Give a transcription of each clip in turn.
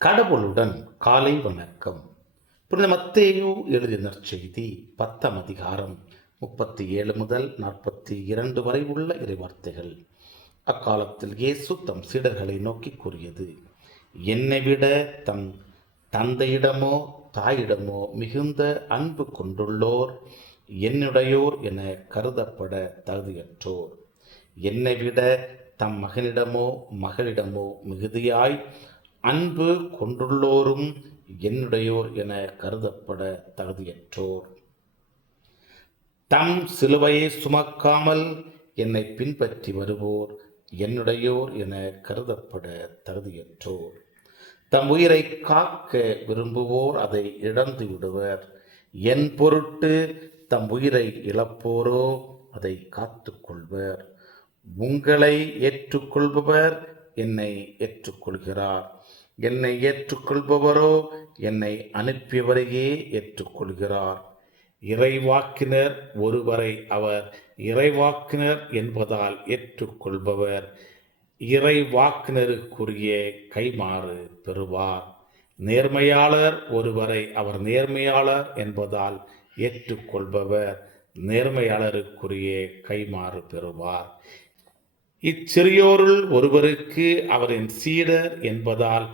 கடவுளுடன் காலை வணக்கம். புனித மத்தேயு எழுதிய நற்செய்தி 10ஆம் அதிகாரம் 37 முதல் 42 வரை உள்ள இறைவார்த்தைகள். அக்காலத்தில் இயேசு தம் சீடர்களை நோக்கி கூறியது: என்னை விட தம் தந்தையிடமோ தாயிடமோ மிகுந்த அன்பு கொண்டுள்ளோர் என்னுடையோர் என கருதப்பட தகுதியற்றோர். என்னை விட தம் மகனிடமோ மகளிடமோ மிகுதியாய் அன்பு கொண்டுள்ளோரும் என்னுடையோர் என கருதப்பட தகுதியற்றோர். தம் சிலுவையை சுமக்காமல் என்னை பின்பற்றி வருவோர் என்னுடையோர் என கருதப்பட தகுதியற்றோர். தம் உயிரை காக்க விரும்புவோர் அதை இழந்து விடுவர். என் பொருட்டு தம் உயிரை இழப்போரோ அதை காத்து கொள்வர். உங்களை ஏற்றுக்கொள்பவர் என்னை ஏற்றுக்கொள்கிறார். என்னை ஏற்றுக்கொள்பவரோ என்னை அனுப்பியவரையே ஏற்றுக்கொள்கிறார். இறைவாக்கினர் ஒருவரை அவர் இறைவாக்கினர் என்பதால் ஏற்றுக்கொள்பவர் இறைவாக்கினருக்குரிய கைமாறு பெறுவார். நேர்மையாளர் ஒருவரை அவர் நேர்மையாளர் என்பதால் ஏற்றுக்கொள்பவர் நேர்மையாளருக்குரிய கைமாறு பெறுவார். இச்சிறியோருள் ஒருவருக்கு அவரின் சீடர் என்பதால்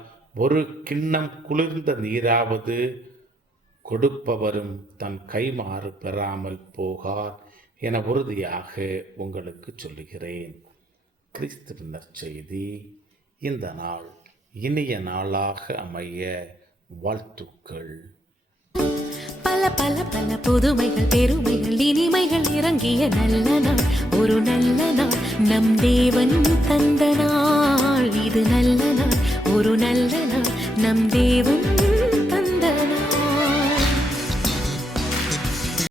ஒரு கிண்ணம் குளிர்ந்த நீராவது கொடுப்பவரும் தன் கைமாறு பெறாமல் போகார் என உறுதியாக உங்களுக்கு சொல்லுகிறேன். கிறிஸ்துவின் நற்செய்தி. இந்த நாள் இனிய நாளாக அமைய வாழ்த்துக்கள். பல பல பல புதுமைகள் பெருமைகள் இனிமைகள் இறங்கிய நல்ல நாள், ஒரு நல்ல நாள், நம் தேவன் தந்த நாள். இது நல்ல நாள், ஒரு நல்ல நாள், நம் தேவன்